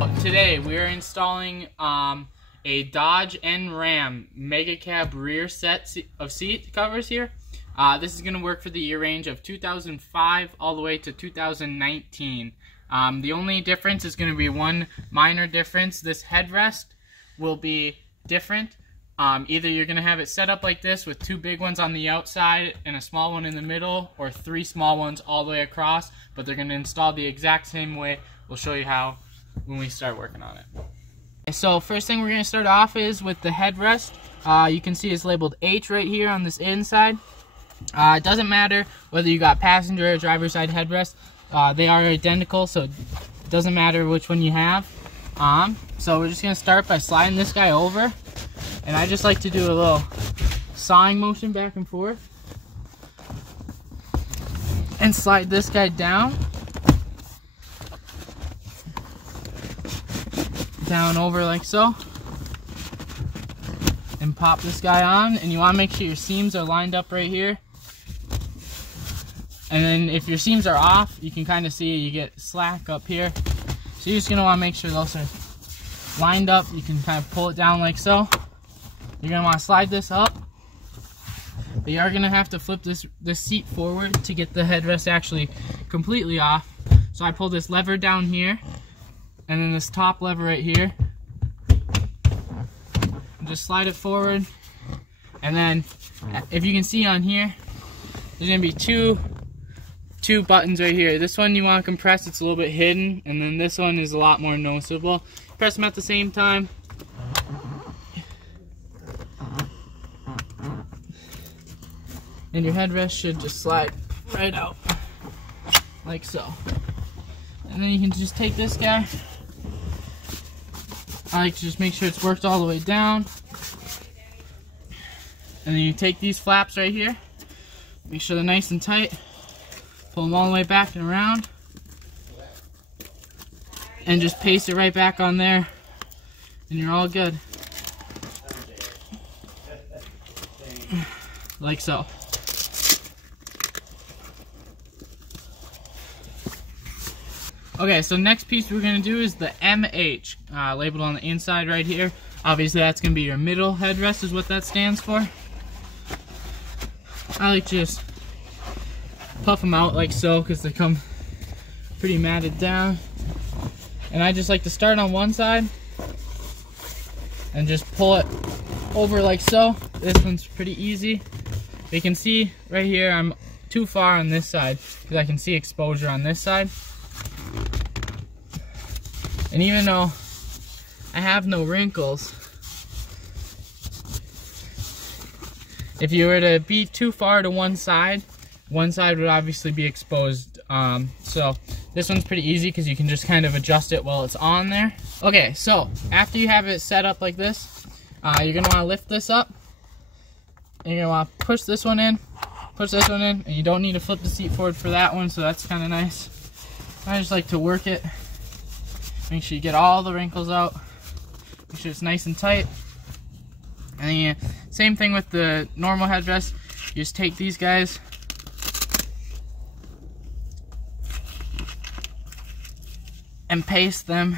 Today we are installing a Dodge and Ram Mega Cab rear set of seat covers here. This is going to work for the year range of 2005 all the way to 2019. The only difference is going to be one minor difference. This headrest will be different. Either you're going to have it set up like this with two big ones on the outside and a small one in the middle, or three small ones all the way across, but they're going to install the exact same way. We'll show you how when we start working on it. So first thing we're going to start off is with the headrest. You can see it's labeled H right here on this inside. It doesn't matter whether you got passenger or driver's side headrest. They are identical, so it doesn't matter which one you have. So we're just going to start by sliding this guy over. And I just like to do a little sawing motion back and forth. And slide this guy down. Down over like so. And pop this guy on. And you want to make sure your seams are lined up right here. And then if your seams are off, you can kind of see you get slack up here. So you're just going to want to make sure those are lined up. You can kind of pull it down like so. You're going to want to slide this up. But you are going to have to flip this seat forward to get the headrest actually completely off. So I pull this lever down here, and then this top lever right here. And just slide it forward. And then, if you can see on here, there's going to be two buttons right here. This one you want to compress, it's a little bit hidden. And then this one is a lot more noticeable. Press them at the same time. And your headrest should just slide right out, like so. And then you can just take this guy. I like to just make sure it's worked all the way down. And then you take these flaps right here, make sure they're nice and tight, pull them all the way back and around, and just paste it right back on there, and you're all good. Like so. Okay, so next piece we're going to do is the MH, labeled on the inside right here. Obviously that's going to be your middle headrest is what that stands for. I like to just puff them out like so because they come pretty matted down. And I just like to start on one side and just pull it over like so. This one's pretty easy. You can see right here I'm too far on this side because I can see exposure on this side. And even though I have no wrinkles, if you were to be too far to one side would obviously be exposed. So this one's pretty easy because you can just kind of adjust it while it's on there. Okay, so after you have it set up like this, you're going to want to lift this up. And you're going to want to push this one in, and you don't need to flip the seat forward for that one, so that's kind of nice. I just like to work it. Make sure you get all the wrinkles out. Make sure it's nice and tight. And then same thing with the normal headrest. You just take these guys and paste them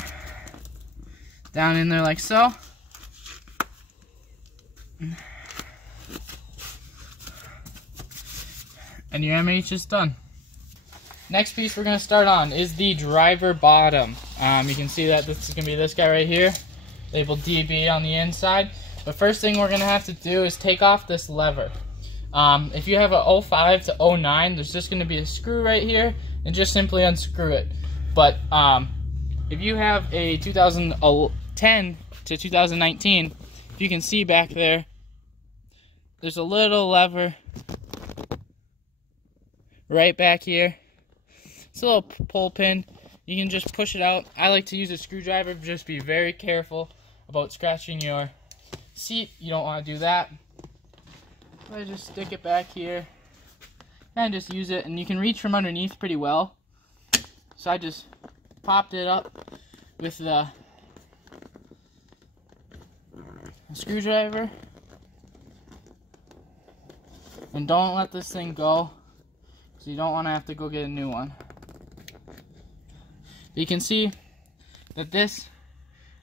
down in there like so. And your MH is done. Next piece we're going to start on is the driver bottom. You can see that this is going to be this guy right here, labeled DB on the inside. But first thing we're going to have to do is take off this lever. If you have a 05 to 09, there's just going to be a screw right here, and just simply unscrew it. But if you have a 2010 to 2019, if you can see back there, there's a little lever right back here. It's a little pull pin. You can just push it out. I like to use a screwdriver, but just be very careful about scratching your seat. You don't want to do that. I just stick it back here and just use it, and you can reach from underneath pretty well. So I just popped it up with the screwdriver, and don't let this thing go, because you don't want to have to go get a new one. You can see that this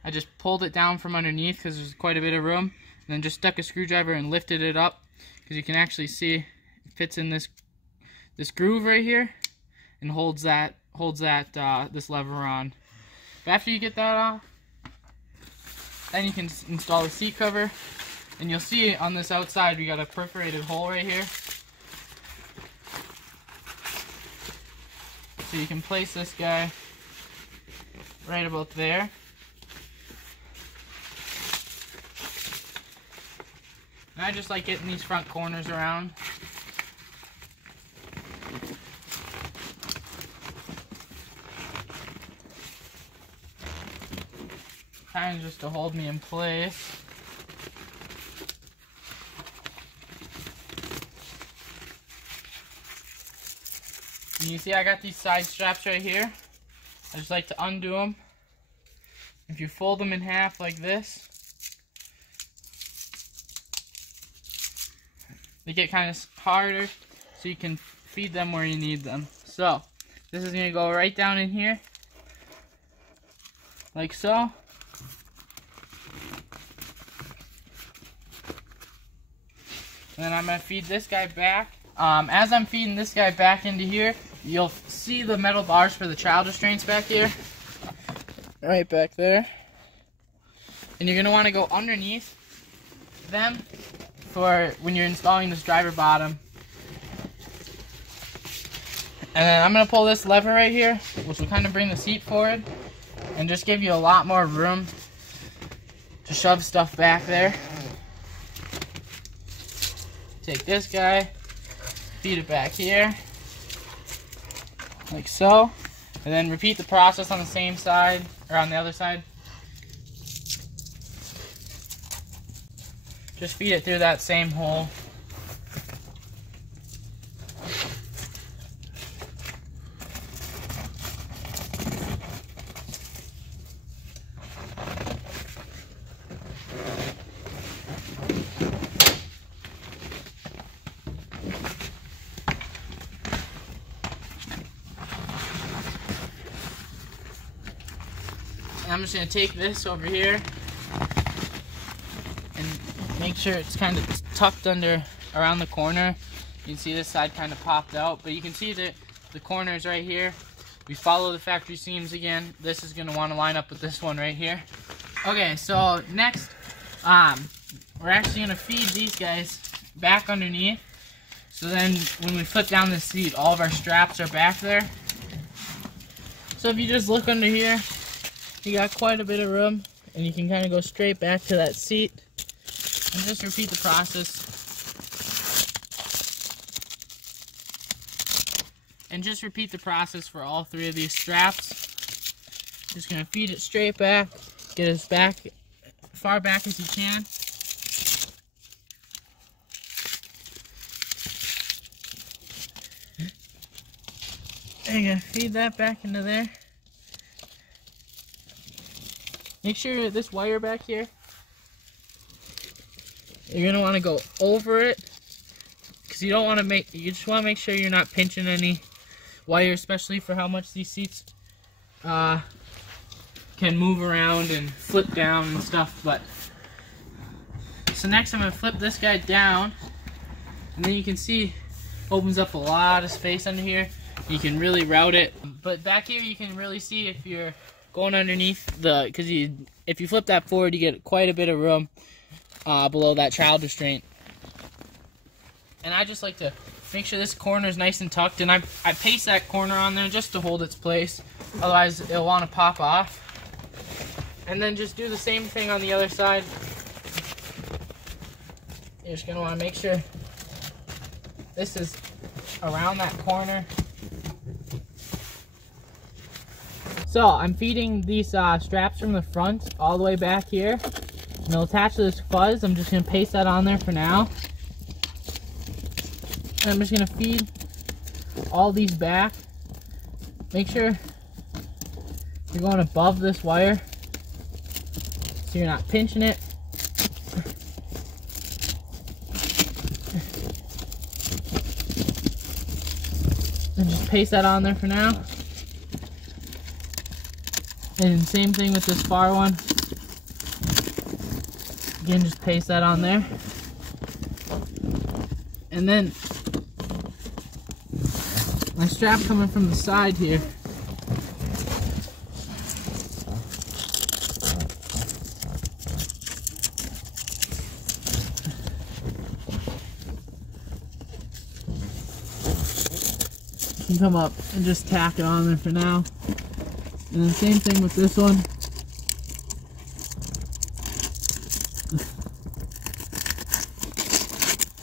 I just pulled it down from underneath because there's quite a bit of room, and then just stuck a screwdriver and lifted it up, because you can actually see it fits in this groove right here and holds this lever on. But after you get that off, then you can install the seat cover, and you'll see on this outside we got a perforated hole right here. So you can place this guy right about there. And I just like getting these front corners around. Kind of just to hold me in place. And you see I got these side straps right here. I just like to undo them. If you fold them in half like this, they get kind of harder, so you can feed them where you need them. So this is going to go right down in here, like so. And then I'm going to feed this guy back. As I'm feeding this guy back into here, you'll see the metal bars for the child restraints back here. Right back there. And you're going to want to go underneath them for when you're installing this driver bottom. And then I'm going to pull this lever right here, which will kind of bring the seat forward and just give you a lot more room to shove stuff back there. Take this guy, feed it back here, like so, and then repeat the process on the same side, or on the other side. Just feed it through that same hole. I'm just going to take this over here and make sure it's kind of tucked under around the corner. You can see this side kind of popped out, but you can see that the corners right here. We follow the factory seams again. This is going to want to line up with this one right here. Okay, so next we're actually going to feed these guys back underneath. So then when we flip down the seat, all of our straps are back there. So if you just look under here, you got quite a bit of room, and you can kind of go straight back to that seat and just repeat the process. And just repeat the process for all three of these straps. Just going to feed it straight back, get as far back as you can. And you're going to feed that back into there. Make sure that this wire back here, you're going to want to go over it, because you just want to make sure you're not pinching any wire, especially for how much these seats can move around and flip down and stuff. But so next I'm going to flip this guy down, and then you can see opens up a lot of space under here. You can really route it, but back here you can really see if you're going underneath because if you flip that forward, you get quite a bit of room below that child restraint. And I just like to make sure this corner is nice and tucked, and I paste that corner on there just to hold its place, otherwise it'll want to pop off. And then just do the same thing on the other side. You're just going to want to make sure this is around that corner. So I'm feeding these straps from the front all the way back here, and they'll attach to this fuzz. I'm just going to paste that on there for now. And I'm just going to feed all these back. Make sure you're going above this wire so you're not pinching it. And just paste that on there for now. And same thing with this far one. Again, just paste that on there. And then my strap coming from the side here. You can come up and just tack it on there for now. And then same thing with this one.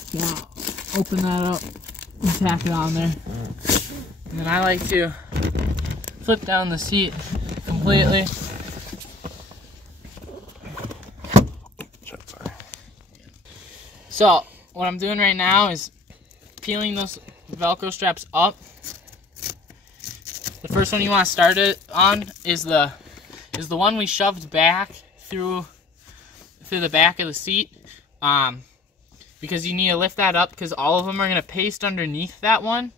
So open that up and tack it on there. And then I like to flip down the seat completely. So what I'm doing right now is peeling those Velcro straps up. The first one you want to start it on is the one we shoved back through the back of the seat, because you need to lift that up because all of them are going to paste underneath that one,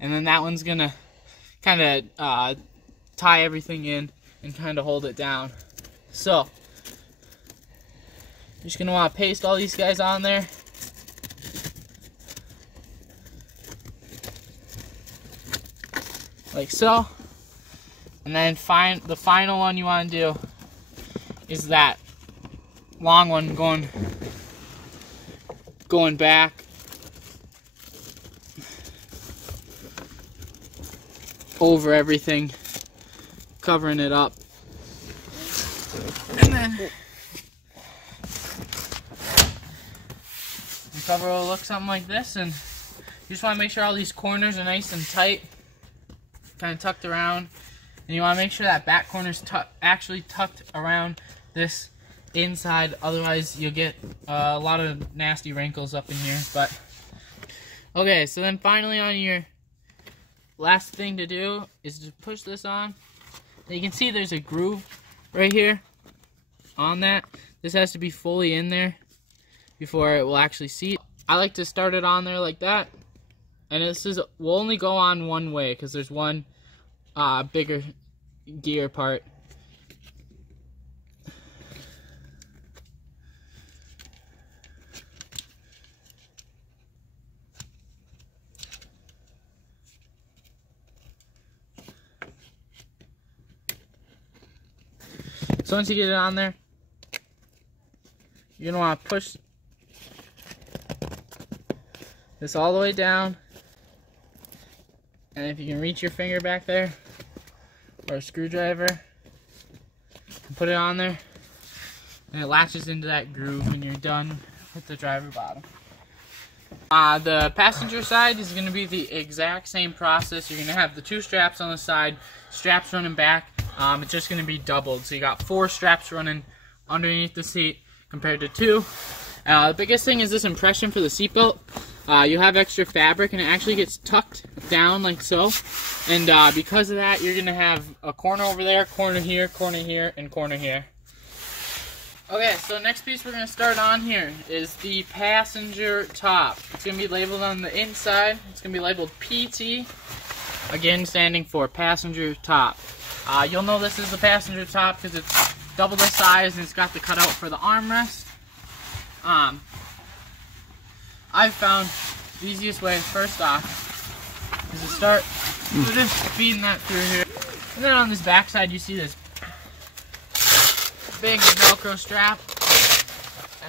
and then that one's going to kind of tie everything in and kind of hold it down. So you're just going to want to paste all these guys on there. Like so. And then the final one you want to do is that long one going back over everything, covering it up. And then the cover will look something like this, and you just want to make sure all these corners are nice and tight, kind of tucked around. And you want to make sure that back corner's actually tucked around this inside, otherwise you'll get a lot of nasty wrinkles up in here. But okay, so then finally on your last thing to do is to push this on. And you can see there's a groove right here on that. This has to be fully in there before it will actually seat. I like to start it on there like that, and will only go on one way because there's one bigger gear part. So once you get it on there, you're going to want to push this all the way down, and if you can reach your finger back there or a screwdriver and put it on there, and it latches into that groove when you're done with the driver bottom. The passenger side is going to be the exact same process. You're going to have the two straps on the side, straps running back. It's just going to be doubled, so you got 4 straps running underneath the seat compared to 2. The biggest thing is this impression for the seatbelt. You have extra fabric, and it actually gets tucked down like so. And because of that, you're going to have a corner over there, corner here, and corner here. Okay, so next piece we're going to start on here is the passenger top. It's going to be labeled on the inside. It's going to be labeled PT, again standing for passenger top. You'll know this is the passenger top because it's double the size and it's got the cutout for the armrest. I've found the easiest way, first off, is to start with just feeding that through here. And then on this back side you see this big Velcro strap,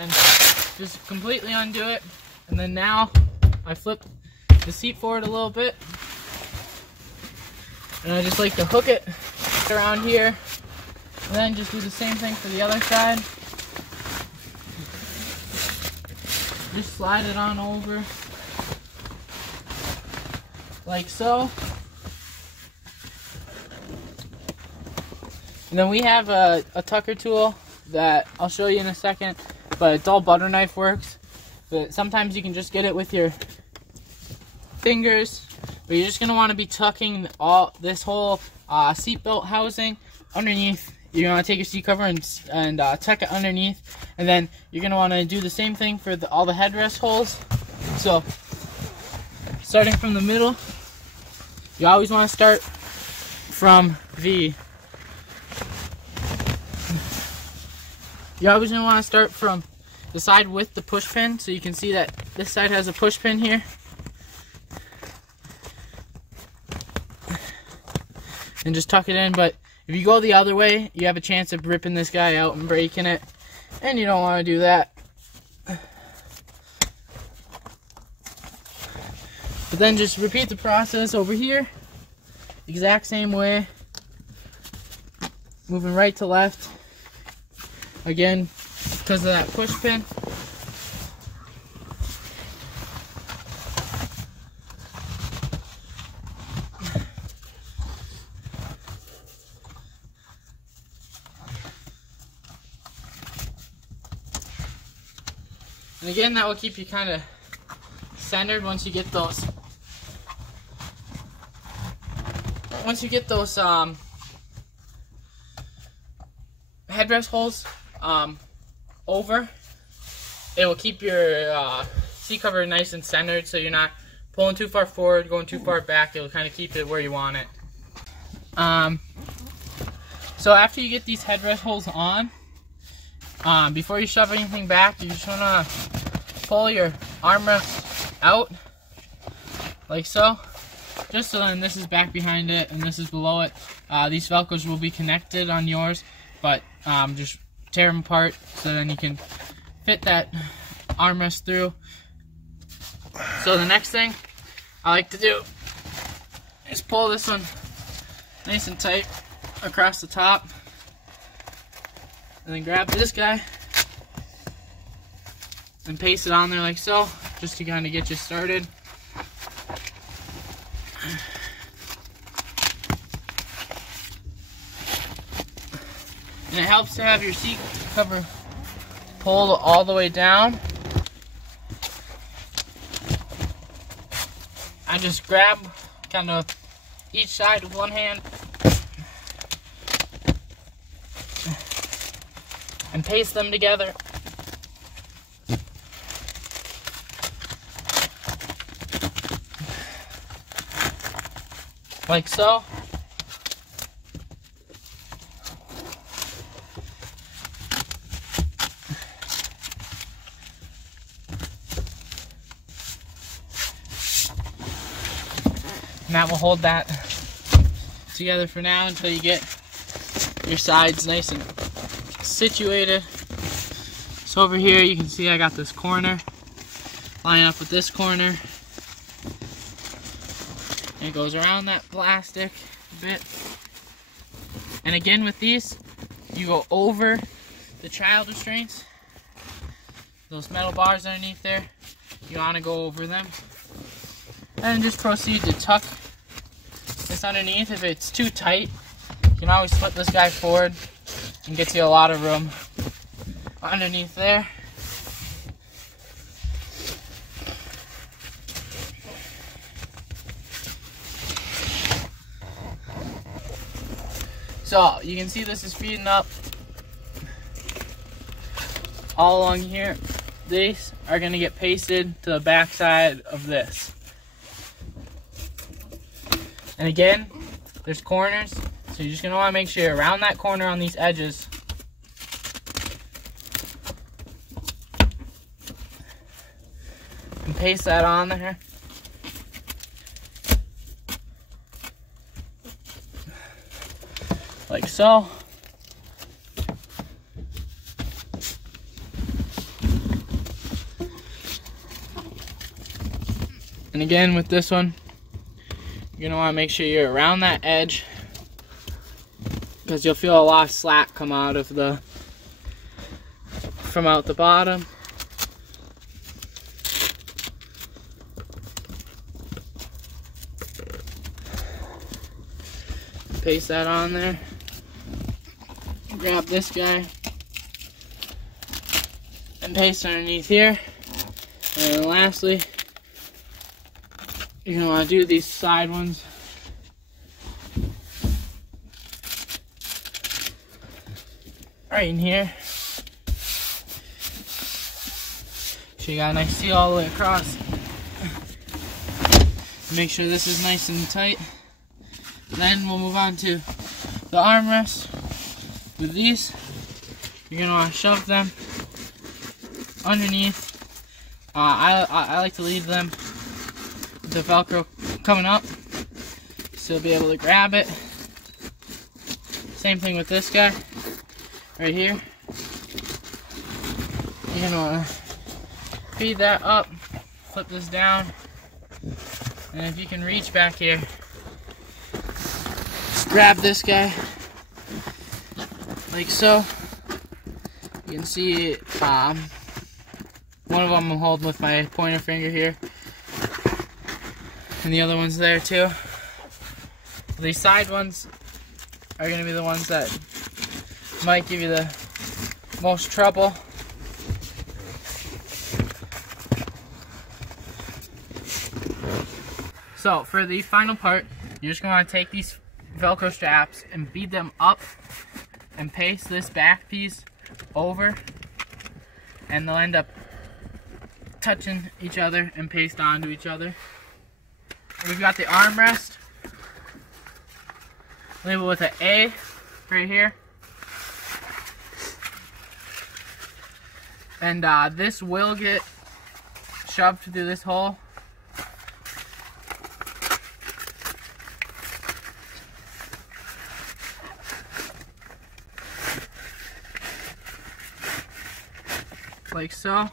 and just completely undo it. And then now I flip the seat forward a little bit, and I just like to hook it around here, and then just do the same thing for the other side. Just slide it on over like so. And then we have a tucker tool that I'll show you in a second, but it's all butter knife works. But sometimes you can just get it with your fingers. But you're just going to want to be tucking this whole seatbelt housing underneath. You're going to take your seat cover and tuck it underneath. And then you're going to want to do the same thing for all the headrest holes. So, starting from the middle, you always want to start from the... You always want to start from the side with the push pin, so you can see that this side has a push pin here. And just tuck it in, but if you go the other way, you have a chance of ripping this guy out and breaking it, and you don't want to do that. But then just repeat the process over here, exact same way, moving right to left, again, because of that push pin. And again, that will keep you kind of centered once you get those. Headrest holes over, it will keep your seat cover nice and centered, so you're not pulling too far forward, going too far back. It will kind of keep it where you want it. So after you get these headrest holes on, before you shove anything back, you just want to pull your armrest out, like so. Just so then this is back behind it and this is below it. These Velcros will be connected on yours, but just tear them apart so then you can fit that armrest through. So the next thing I like to do is pull this one nice and tight across the top, and then grab this guy and paste it on there like so, just to kind of get you started. And it helps to have your seat cover pulled all the way down. I just grab kind of each side with one hand and paste them together. Like so. And that will hold that together for now until you get your sides nice and situated. So over here you can see I got this corner line up with this corner. And it goes around that plastic a bit. And again with these, you go over the child restraints. Those metal bars underneath there, you want to go over them. And just proceed to tuck this underneath. If it's too tight, you can always flip this guy forward and get you a lot of room underneath there. So you can see this is feeding up all along here. These are going to get pasted to the back side of this. And again, there's corners, so you're just going to want to make sure you're around that corner on these edges. And paste that on there. Like so. And again with this one, you're gonna want to make sure you're around that edge, because you'll feel a lot of slack come out of from out the bottom. Paste that on there. Grab this guy and paste underneath here. And then lastly, you're going to want to do these side ones. Right in here. So you got a nice seal all the way across. Make sure this is nice and tight. Then we'll move on to the armrests. With these, you're going to want to shove them underneath. I like to leave them with the Velcro coming up, so you'll be able to grab it. Same thing with this guy right here. You're gonna want to feed that up, flip this down, and if you can reach back here, just grab this guy like so. You can see one of them I'm holding with my pointer finger here, and the other one's there too. These side ones are going to be the ones that might give you the most trouble. So for the final part, you're just going to want to take these Velcro straps and bead them up and paste this back piece over, and they'll end up touching each other and paste onto each other. We've got the armrest labeled with an A right here, and this will get shoved through this hole. Like so.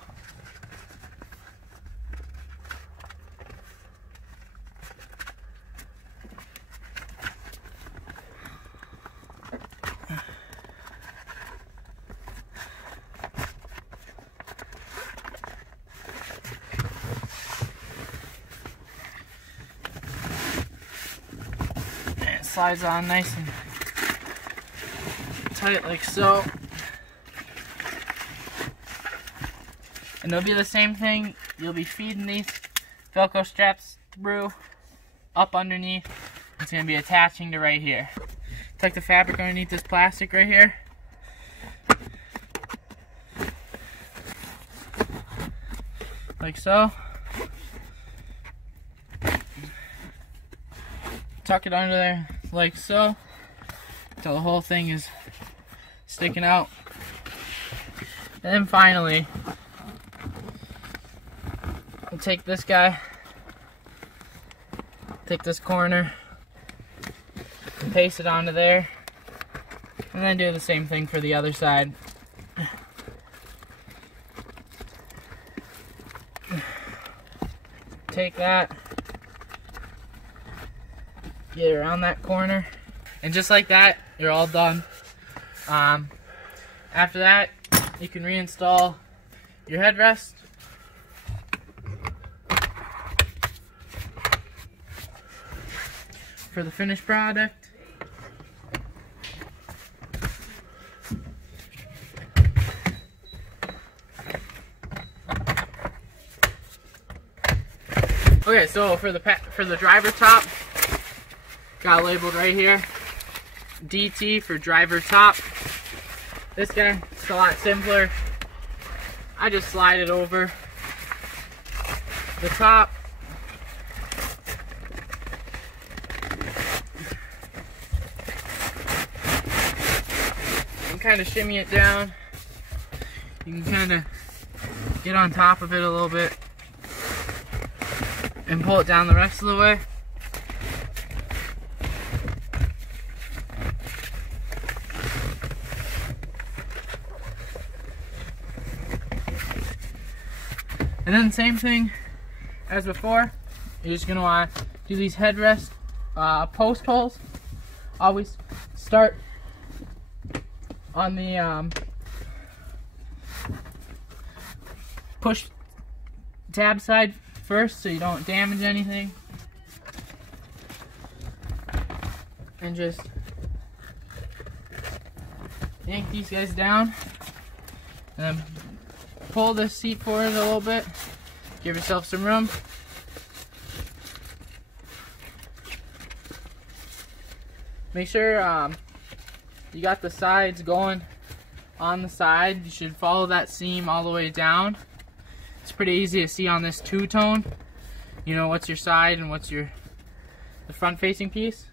And it slides on nice and tight like so. And it'll be the same thing. You'll be feeding these Velcro straps through, up underneath. It's going to be attaching to right here. Tuck the fabric underneath this plastic right here. Like so. Tuck it under there like so, until the whole thing is sticking out. And then finally, we'll take this guy, take this corner, and paste it onto there, and then do the same thing for the other side. Take that, get it around that corner, and just like that, you're all done. After that, you can reinstall your headrest. For the finished product. Okay, so for the driver top, got labeled right here, DT for driver top. This guy, it's a lot simpler. I just slide it over the top. Kind of shimmy it down. You can kind of get on top of it a little bit and pull it down the rest of the way. And then same thing as before, you're just going to want to do these headrest post holes. Always start on the push tab side first so you don't damage anything, and just yank these guys down and then pull this seat forward a little bit, give yourself some room. Make sure you got the sides going on the side. You should follow that seam all the way down. It's pretty easy to see on this two-tone. You know what's your side and what's the front-facing piece.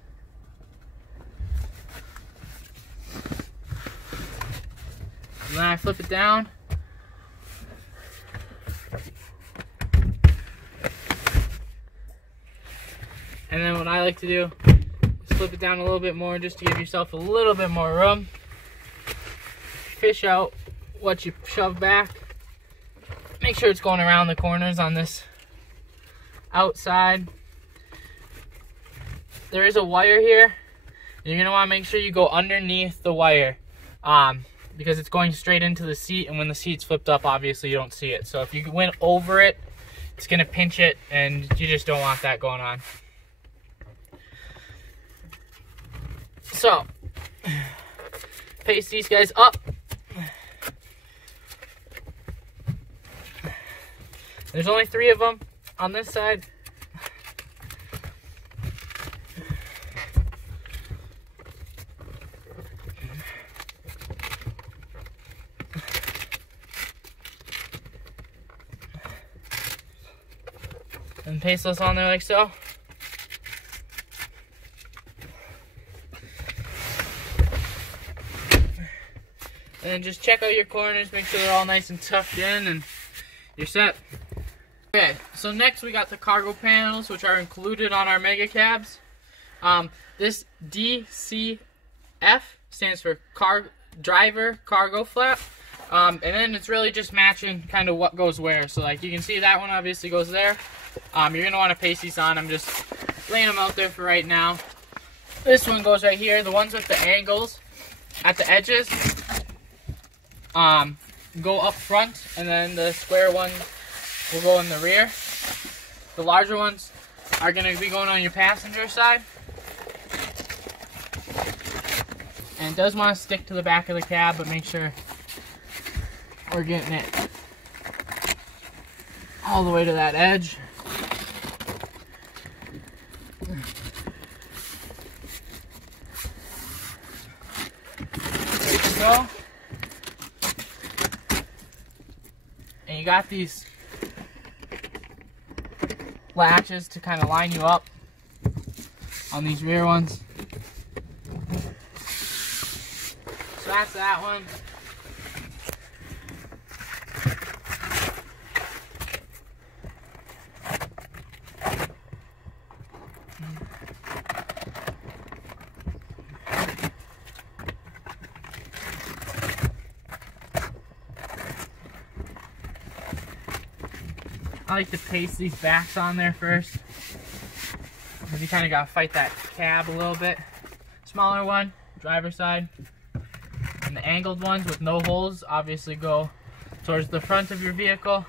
And then I flip it down. And then what I like to do is flip it down a little bit more just to give yourself a little bit more room. Fish out what you shove back. Make sure it's going around the corners on this outside. There is a wire here. You're going to want to make sure you go underneath the wire because it's going straight into the seat, and when the seat's flipped up, obviously you don't see it. So if you went over it, it's going to pinch it, and you just don't want that going on. So, paste these guys up. There's only 3 of them on this side. And paste those on there like so. And then just check out your corners, make sure they're all nice and tucked in, and you're set. Okay, so next we got the cargo panels, which are included on our mega cabs. This DCF stands for driver cargo flap. And then it's really just matching kind of what goes where. So like you can see that one obviously goes there. You're going to want to paste these on. I'm just laying them out there for right now. This one goes right here. The ones with the angles at the edges go up front, and then the square one will go in the rear. The larger ones are going to be going on your passenger side. And it does want to stick to the back of the cab, but make sure we're getting it all the way to that edge. There you go. And you got these latches to kind of line you up on these rear ones. So that's that one. I like to paste these backs on there first, because you kind of got to fight that cab a little bit. Smaller one, driver's side, and the angled ones with no holes obviously go towards the front of your vehicle,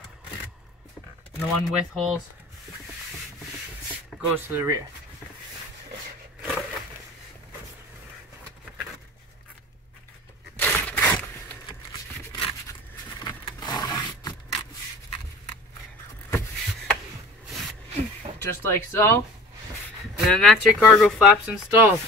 and the one with holes goes to the rear. Just like so, and then that's your cargo flaps installed.